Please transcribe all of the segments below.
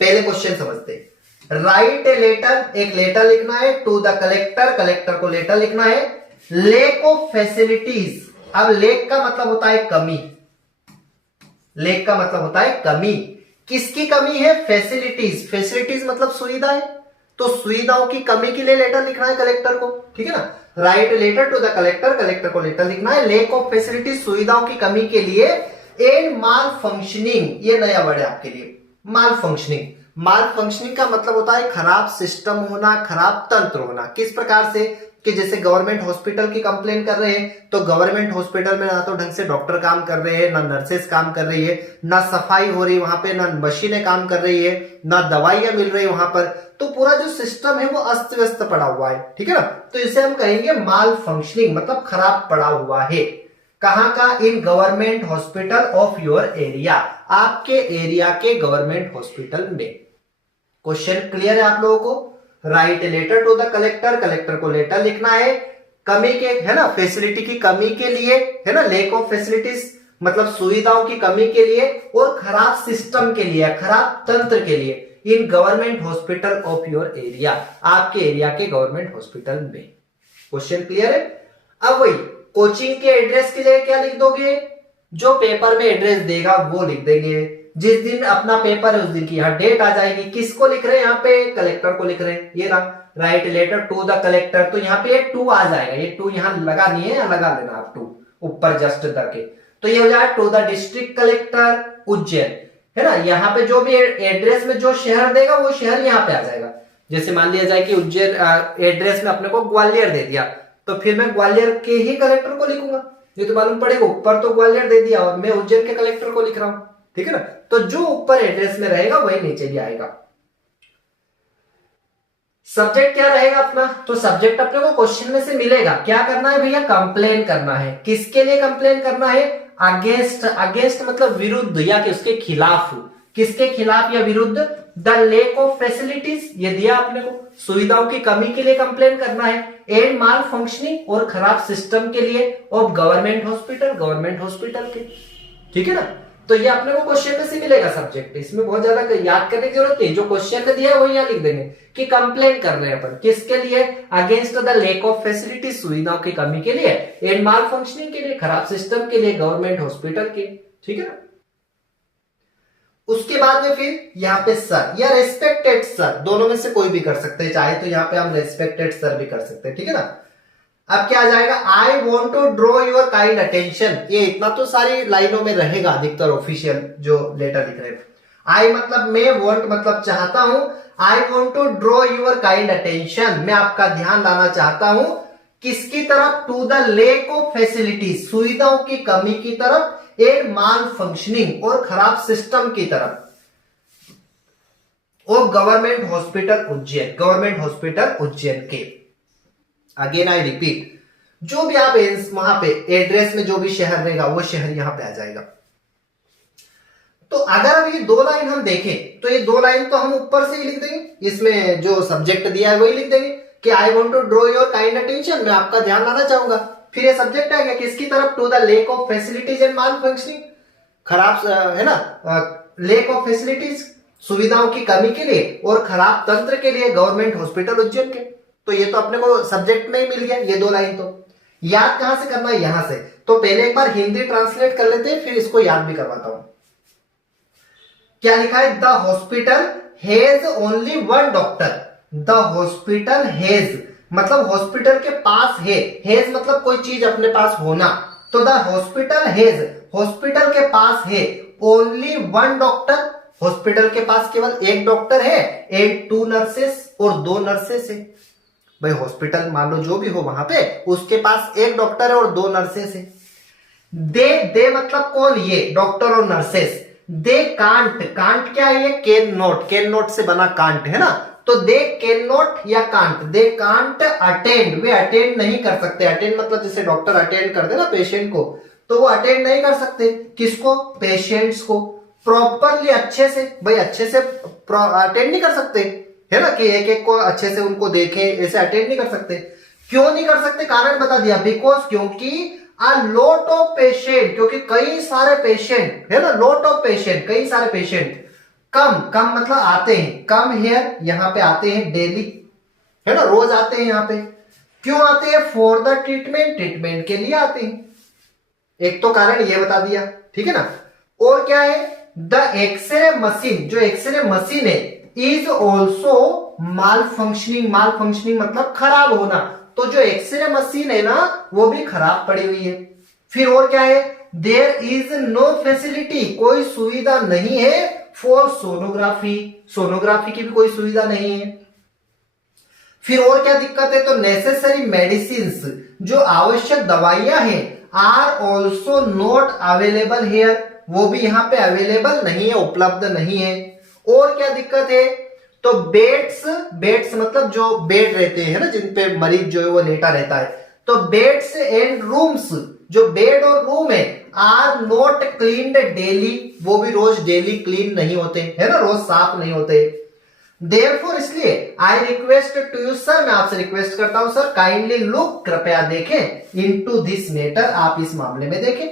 पहले क्वेश्चन समझते हैं। राइट ए लेटर, एक लेटर लिखना है टू द कलेक्टर, कलेक्टर को लेटर लिखना है। लैक ऑफ फैसिलिटीज, अब लैक का मतलब होता है कमी, लैक का मतलब होता है कमी। किसकी कमी है? फैसिलिटीज, फैसिलिटीज मतलब सुविधाएं, तो सुविधाओं की कमी के लिए लेटर लिखना है कलेक्टर को, ठीक है ना। Write letter to the collector, collector को लेटर लिखना है। लैक ऑफ फैसिलिटीज, सुविधाओं की कमी के लिए। एंड माल फंक्शनिंग, ये नया वर्ड है आपके लिए, माल फंक्शनिंग। माल फंक्शनिंग का मतलब होता है खराब सिस्टम होना, खराब तंत्र होना। किस प्रकार से? कि जैसे गवर्नमेंट हॉस्पिटल की कंप्लेन कर रहे हैं, तो गवर्नमेंट हॉस्पिटल में ना तो ढंग से डॉक्टर काम कर रहे हैं, ना नर्सेस काम कर रही है, ना सफाई हो रही वहां पे, ना मशीनें काम कर रही है, ना दवाइयां मिल रही है वहां पर। तो पूरा जो सिस्टम है वो अस्त व्यस्त पड़ा हुआ है, ठीक है ना। तो इसे हम कहेंगे माल फंक्शनिंग, मतलब खराब पड़ा हुआ है। कहां का? In government hospital of your area, आपके एरिया के गवर्नमेंट हॉस्पिटल में। क्वेश्चन क्लियर है आप लोगों को? Write letter to the collector, collector को लेटर लिखना है कमी के, है ना, फैसिलिटी की कमी के लिए, है ना, लैक ऑफ फैसिलिटीज मतलब सुविधाओं की कमी के लिए, और खराब सिस्टम के लिए, खराब तंत्र के लिए। इन government hospital of your area, आपके एरिया के गवर्नमेंट हॉस्पिटल में। क्वेश्चन क्लियर है? अब वही कोचिंग के एड्रेस के लिए क्या लिख दोगे? जो पेपर में एड्रेस देगा वो लिख देंगे। जिस दिन अपना पेपर है उस दिन की यहाँ डेट आ जाएगी। किसको लिख रहे हैं यहाँ पे? कलेक्टर को लिख रहे हैं। ये रहा write letter to the collector, तो यहाँ पे एक टू आ जाएगा, ये टू यहाँ लगा नहीं है, लगा लेना आप टू ऊपर जस्ट करके। तो ये हो जाएगा to the district collector Ujjain, है ना। यहाँ पे जो भी एड्रेस में जो शहर देगा वो शहर यहाँ पे आ जाएगा। जैसे मान लिया जाए कि उज्जैन एड्रेस में अपने को ग्वालियर दे दिया, तो फिर मैं ग्वालियर के ही कलेक्टर को लिखूंगा। ये तो मालूम पड़ेगा, ऊपर तो ग्वालियर दे दिया और मैं उज्जैन के कलेक्टर को लिख रहा हूं, ठीक है ना। तो जो ऊपर एड्रेस में रहेगा वही नीचे भी आएगा। सब्जेक्ट क्या रहेगा अपना? तो सब्जेक्ट अपने को क्वेश्चन में से मिलेगा। क्या करना है भैया? कंप्लेन करना है। किसके लिए कंप्लेन करना है? अगेंस्ट, अगेंस्ट मतलब विरुद्ध या कि उसके खिलाफ। किसके खिलाफ या विरुद्ध? द लैक ऑफ फैसिलिटीज, ये दिया अपने को, सुविधाओं की कमी के लिए कंप्लेन करना है। एंड माल फंक्शनिंग, और खराब सिस्टम के लिए, of government hospital, government hospital के, ठीक है ना। तो ये अपने को क्वेश्चन में से मिलेगा सब्जेक्ट, इसमें बहुत ज्यादा याद करने की जरूरत नहीं। जो क्वेश्चन में दिया है वो यहाँ लिख देंगे कि कंप्लेन कर रहे हैं अपन किसके लिए? Against the lack of facility, सुविधाओं की कमी के लिए। एंड माल फंक्शनिंग के लिए, खराब सिस्टम के लिए, गवर्नमेंट हॉस्पिटल के, ठीक है ना। उसके बाद में फिर यहाँ पे सर या रेस्पेक्टेड सर, दोनों में से कोई भी कर सकते हैं, चाहे तो यहाँ पे हम रेस्पेक्टेड सर भी कर सकते हैं, ठीक है ना। अब क्या आ जाएगा? I want to draw your kind attention, ये इतना तो सारी लाइनों में रहेगा अधिकतर ऑफिशियल जो लेटर लिख रहे हैं। आई मतलब मैं, वॉन्ट मतलब चाहता हूं। I want to draw your kind attention, मैं आपका ध्यान लाना चाहता हूं। किसकी तरफ? To the lack of facilities, सुविधाओं की कमी की तरफ। एंड माल फंक्शनिंग, और खराब सिस्टम की तरफ। और government hospital Ujjain, government hospital Ujjain के। अगेन आई रिपीट, जो भी आप वहां पे एड्रेस में जो भी शहर रहेगा वो शहर यहां पे आ जाएगा। तो अगर अब ये दो लाइन हम देखें तो ये दो लाइन तो हम ऊपर से ही लिख देंगे, इसमें जो सब्जेक्ट दिया है वही लिख देंगे कि I want to draw your kind attention, मैं आपका ध्यान लाना चाहूंगा। फिर ये सब्जेक्ट आ गया किसकी तरफ? To the lack of facilities and malfunctioning, खराब है ना, लैक ऑफ फैसिलिटीज, सुविधाओं की कमी के लिए, और खराब तंत्र के लिए, गवर्नमेंट हॉस्पिटल उज्जैन के। तो ये तो अपने को सब्जेक्ट में ही मिल गया ये दो लाइन। तो याद कहां से करना है? यहां से। तो पहले एक बार हिंदी ट्रांसलेट कर लेते हैं, फिर इसको याद भी करवाता हूं। क्या लिखा है? The hospital has only one doctor. The hospital has मतलब हॉस्पिटल के पास है, हैज मतलब कोई चीज अपने पास होना। तो द हॉस्पिटल हैज, हॉस्पिटल के पास है ओनली वन डॉक्टर, हॉस्पिटल के पास केवल एक डॉक्टर है। एंड टू नर्सेस, और दो नर्सेस है। भाई हॉस्पिटल मान लो जो भी हो वहां पे, उसके पास एक डॉक्टर है और दो नर्सेस है। दे मतलब कौन? ये डॉक्टर और नर्सेस। दे कांट, कांट क्या है? ये कैन नॉट, कैन नॉट से बना कांट है ना। तो दे कैन नॉट या can't, they can't attend, way attend नहीं कर सकते। अटेंड मतलब जैसे डॉक्टर अटेंड कर दे ना पेशेंट को, तो वो अटेंड नहीं कर सकते। किसको? पेशेंट्स को। प्रॉपरली, अच्छे से, भाई अच्छे से अटेंड नहीं कर सकते, है ना, कि एक एक को अच्छे से उनको देखें, ऐसे अटेंड नहीं कर सकते। क्यों नहीं कर सकते? कारण बता दिया, बिकॉज क्योंकि अ लॉट ऑफ पेशेंट, क्योंकि कई सारे पेशेंट, है ना, लॉट ऑफ पेशेंट, कई सारे पेशेंट कम कम मतलब आते हैं, कम हेयर यहाँ पे आते हैं डेली, है ना, रोज आते हैं यहाँ पे। क्यों आते हैं? फॉर द ट्रीटमेंट, ट्रीटमेंट के लिए आते हैं। एक तो कारण ये बता दिया, ठीक है ना। और क्या है? द एक्सरे मशीन, जो एक्सरे मशीन है, is also mall functioning, mall functioning मतलब खराब होना, तो जो एक्सरे मशीन है ना वो भी खराब पड़ी हुई है। फिर और क्या है? देयर इज नो फैसिलिटी, कोई सुविधा नहीं है फॉर सोनोग्राफी, सोनोग्राफी की भी कोई सुविधा नहीं है। फिर और क्या दिक्कत है? तो नेसेसरी मेडिसिन्स, जो आवश्यक दवाइयां हैं, are also not available here, वो भी यहाँ पे अवेलेबल नहीं है, उपलब्ध नहीं है। और क्या दिक्कत है? तो बेड्स, बेड्स मतलब जो बेड रहते हैं ना जिन पे मरीज जो है वो लेटा रहता है, तो बेड्स एंड रूम्स, जो बेड और रूम है, आर नॉट क्लीन्ड डेली, वो भी रोज डेली क्लीन नहीं होते, है ना, रोज साफ नहीं होते। देयरफॉर, इसलिए I request to you sir, मैं आपसे रिक्वेस्ट करता हूं सर, काइंडली लुक, कृपया देखें, इनटू दिस मैटर, आप इस मामले में देखें।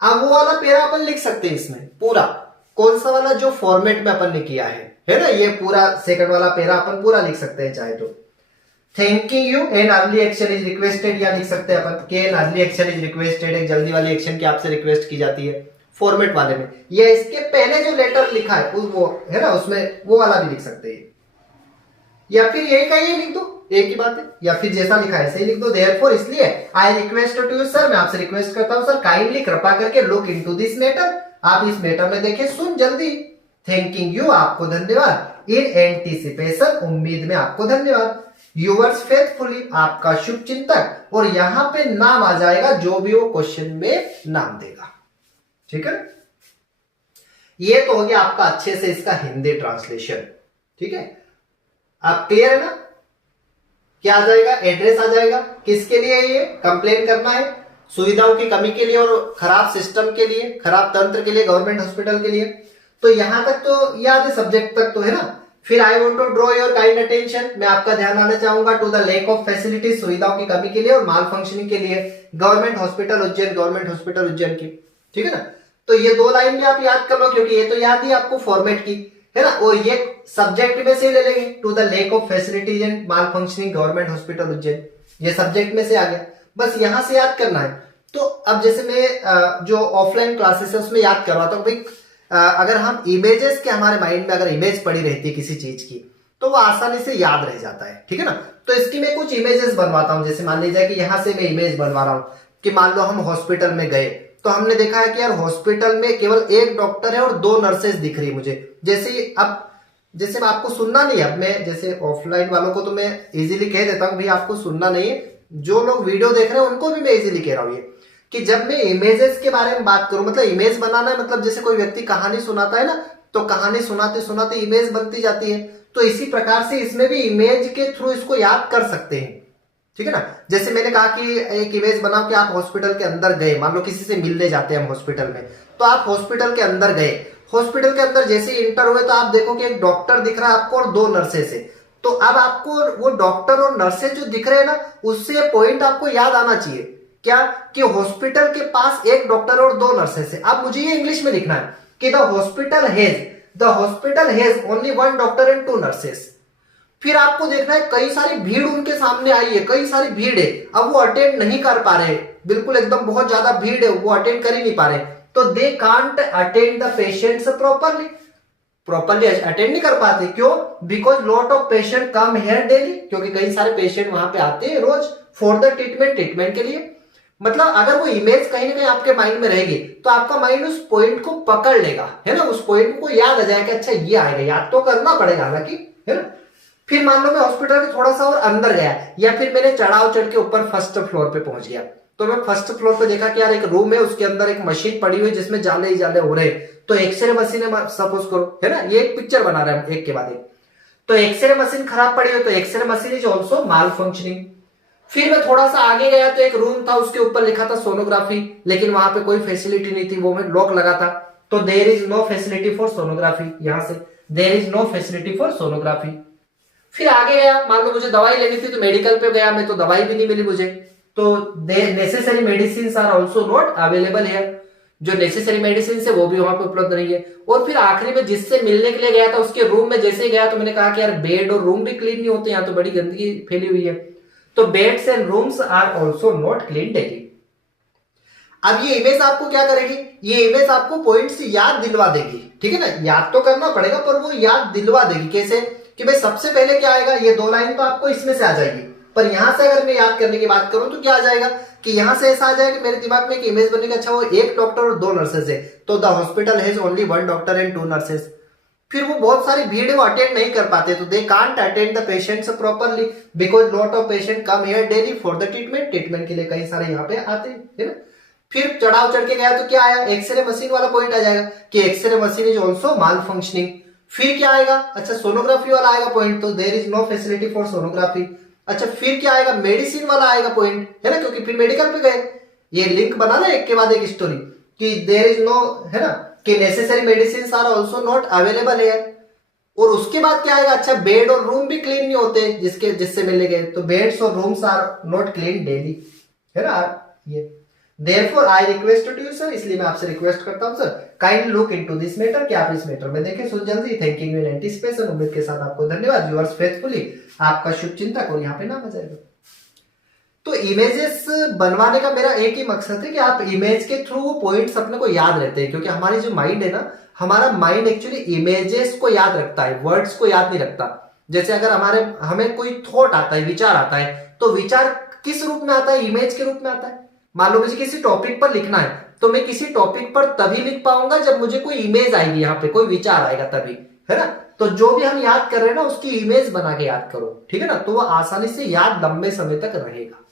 अब वो वाला पेरा अपन लिख सकते हैं इसमें पूरा, कौन सा वाला? जो फॉर्मेट में अपन ने किया है ना, ये पूरा सेकंड वाला पेरा अपन पूरा लिख सकते हैं चाहे तो। Thanking you an early action is requested, या लिख सकते हैं अपन के an early action is requested, एक जल्दी वाली एक्शन की आपसे रिक्वेस्ट की जाती है फॉर्मेट वाले में, या इसके पहले जो लेटर लिखा है वो है ना, उसमें वो वाला भी लिख सकते हैं, या फिर यही का ये लिख दो, एक ही बात है, या फिर जैसा लिखा है सही लिख दो। देयरफॉर, इसलिए I request to you sir, मैं आपसे रिक्वेस्ट करता हूं सर, काइंडली कृपा करके लुक इनटू दिस मैटर, आप इस मैटर में देखें, सुन जल्दी। थैंकिंग यू, आपको धन्यवाद। इन एंटीसिपेशन, उम्मीद में आपको धन्यवाद। यूवर्स फेथफुली, आपका शुभ चिंतक, और यहां पे नाम आ जाएगा जो भी वो क्वेश्चन में नाम देगा, ठीक है। ये तो हो गया आपका अच्छे से इसका हिंदी ट्रांसलेशन, ठीक है। आप क्लियर है ना? क्या आ जाएगा? एड्रेस आ जाएगा, किसके लिए ये कंप्लेन करना है? सुविधाओं की कमी के लिए और खराब सिस्टम के लिए, खराब तंत्र के लिए, गवर्नमेंट हॉस्पिटल के लिए। तो यहां तक तो याद है, सब्जेक्ट तक तो है ना। फिर I want to draw your kind attention, मैं आपका ध्यान आना चाहूंगा to the lack of facilities, सुविधाओं की कमी के लिए और माल फंक्शनिंग के लिए, government hospital Ujjain, government hospital Ujjain की, ठीक है ना। तो ये दो लाइन भी आप याद कर लो, क्योंकि ये तो याद ही आपको फॉर्मेट की, है ना। और ये सब्जेक्ट में से ले लेंगे, to the lack of facilities and malfunctioning government hospital Ujjain, ये सब्जेक्ट में से आ गया, बस यहां से याद करना है। तो अब जैसे मैं जो ऑफलाइन क्लासेस है उसमें याद करवाता हूँ भाई, अगर हम इमेजेस के, हमारे माइंड में अगर इमेज पड़ी रहती है किसी चीज की, तो वो आसानी से याद रह जाता है, ठीक है ना। तो इसकी मैं कुछ इमेजेस बनवाता हूं, जैसे मान लीजिए कि यहां से मैं इमेज बनवा रहा हूं कि मान लो हम हॉस्पिटल में गए, तो हमने देखा है कि यार हॉस्पिटल में केवल एक डॉक्टर है और 2 नर्सेस दिख रही है मुझे। जैसे अब जैसे मैं आपको सुनना नहीं है, अब मैं जैसे ऑफलाइन वालों को तो मैं इजीली कह देता हूं भाई आपको सुनना नहीं है, जो लोग वीडियो देख रहे हैं उनको भी मैं इजीली कह रहा हूं ये, कि जब मैं इमेजेस के बारे में बात करूं, मतलब इमेज बनाना है, मतलब जैसे कोई व्यक्ति कहानी सुनाता है ना, तो कहानी सुनाते सुनाते इमेज बनती जाती है, तो इसी प्रकार से इसमें भी इमेज के थ्रू इसको याद कर सकते हैं, ठीक है ना। जैसे मैंने कहा कि एक इमेज बनाओ कि आप हॉस्पिटल के अंदर गए, मान लो किसी से मिलने जाते हैं हम हॉस्पिटल में, तो आप हॉस्पिटल के अंदर गए, हॉस्पिटल के अंदर जैसे इंटर हुए तो आप देखो कि एक डॉक्टर दिख रहा है आपको और 2 नर्सेस है, तो अब आपको वो डॉक्टर और नर्सेस जो दिख रहे हैं ना, उससे पॉइंट आपको याद आना चाहिए, क्या? कि हॉस्पिटल के पास एक डॉक्टर और 2 नर्सेस है। अब मुझे ये इंग्लिश में लिखना है कि the hospital has only 1 doctor and 2 nurses. फिर आपको देखना है कई सारी भीड़ उनके सामने आई है, कई सारी भीड़ है, अब वो अटेंड नहीं कर पा रहे, बिल्कुल एकदम बहुत ज्यादा भीड़ है, वो अटेंड कर ही नहीं पा रहे, तो they can't attend the patients properly attend नहीं कर पाते। क्यों? Because lot of patient come here daily, क्योंकि कई सारे पेशेंट वहां पे आते हैं रोज फॉर द ट्रीटमेंट के लिए। मतलब अगर वो इमेज कहीं ना कहीं आपके माइंड में रहेगी तो आपका माइंड उस पॉइंट को पकड़ लेगा, है ना, उस पॉइंट को याद आ जाएगा, अच्छा ये आएगा, याद तो करना पड़ेगा हालांकि, है ना। फिर मान लो मैं हॉस्पिटल के थोड़ा सा और अंदर गया, या फिर मैंने चढ़ाव चढ़ के ऊपर फर्स्ट फ्लोर पे पहुंच गया, तो मैं फर्स्ट फ्लोर पे देखा कि यार एक रूम है, उसके अंदर एक मशीन पड़ी हुई जिसमें जाले ही जाले हो रहे, तो एक्सरे मशीन है सपोज करो, है ना, ये एक पिक्चर बना रहे हैं एक के बाद एक, तो एक्सरे मशीन खराब पड़ी हुई, तो x-ray machine is also malfunctioning. फिर मैं थोड़ा सा आगे गया तो एक रूम था, उसके ऊपर लिखा था सोनोग्राफी, लेकिन वहां पे कोई फैसिलिटी नहीं थी, वो में लॉक लगा था, तो there is no facility for sonography, यहां से there is no facility for sonography. फिर आगे गया, मान लो मुझे दवाई लेनी थी तो मेडिकल पे गया मैं, तो दवाई भी नहीं मिली मुझे, तो necessary medicine are also not available here. जो नेसेसरी मेडिसिन है वो भी वहां पे उपलब्ध नहीं है। और फिर आखिरी में जिससे मिलने के लिए गया था उसके रूम में जैसे ही गया तो मैंने कहा कि यार बेड और रूम भी क्लीन नहीं होते, यहाँ तो बड़ी गंदगी फैली हुई है। तो beds and rooms are also not clean daily. अब ये इमेज आपको क्या करेगी, ये इमेज आपको पॉइंट्स याद दिलवा देगी, ठीक है ना, याद तो करना पड़ेगा पर वो याद दिलवा देगी। कैसे कि भाई सबसे पहले क्या आएगा, ये 2 लाइन तो आपको इसमें से आ जाएगी, पर यहां से अगर मैं याद करने की बात करूं तो क्या आ जाएगा कि यहां से ऐसा आ जाएगा कि मेरे दिमाग में एक इमेज बनेगा, अच्छा वो 1 डॉक्टर और 2 नर्सेज है, तो the hospital has only 1 doctor and 2 nurses. फिर वो बहुत सारी भीड़ वो अटेंड नहीं कर पाते, तो they can't attend the patients properly because lot of patient come here daily for the treatment के लिए कई सारे यहाँ पे आते हैं, है ना। फिर चढ़ाव चढ़ के गया तो क्या आया, एक्सरे मशीन वाला पॉइंट आ जाएगा कि x-ray machine is also malfunctioning. फिर क्या आएगा, अच्छा सोनोग्राफी वाला आएगा पॉइंट, तो there is no facility for sonography. अच्छा फिर क्या आएगा, मेडिसिन वाला आएगा पॉइंट, है ना, क्योंकि फिर मेडिकल पे गए। ये लिंक बना ना एक के बाद एक स्टोरी कि देयर इज नो, है ना, कि necessary medicine are also not available है। और उसके बाद क्या आएगा, अच्छा बेड और रूम भी क्लीन नहीं होते जिससे मिलने गए, तो बेड्स और rooms are not clean daily, है ना। ये Therefore, I request to you sir, इसलिए मैं आपसे रिक्वेस्ट करता हूं sir, kindly look into this matter, कि आप इस मैटर में देखें सो जल्दी। थैंकिंग यू इन एंटीसिपेशन, उम्मीद के साथ आपको धन्यवाद। यूअर्स फेथफुली आपका शुभ चिंतक, और यहाँ पे नाम आ जाएगा। तो इमेजेस बनवाने का मेरा एक ही मकसद है कि आप इमेज के थ्रू वो पॉइंट्स अपने को याद रहते हैं, क्योंकि हमारी जो माइंड है ना, हमारा माइंड एक्चुअली इमेजेस को याद रखता है, वर्ड्स को याद नहीं रखता। जैसे अगर हमें कोई थॉट आता है, विचार आता है, तो विचार किस रूप में आता है, इमेज के रूप में आता है। मान लो मुझे किसी टॉपिक पर लिखना है, तो मैं किसी टॉपिक पर तभी लिख पाऊंगा जब मुझे कोई इमेज आएगी, यहाँ पे कोई विचार आएगा तभी, है ना। तो जो भी हम याद कर रहे हैं ना, उसकी इमेज बना के याद करो, ठीक है ना, तो वो आसानी से याद लंबे समय तक रहेगा।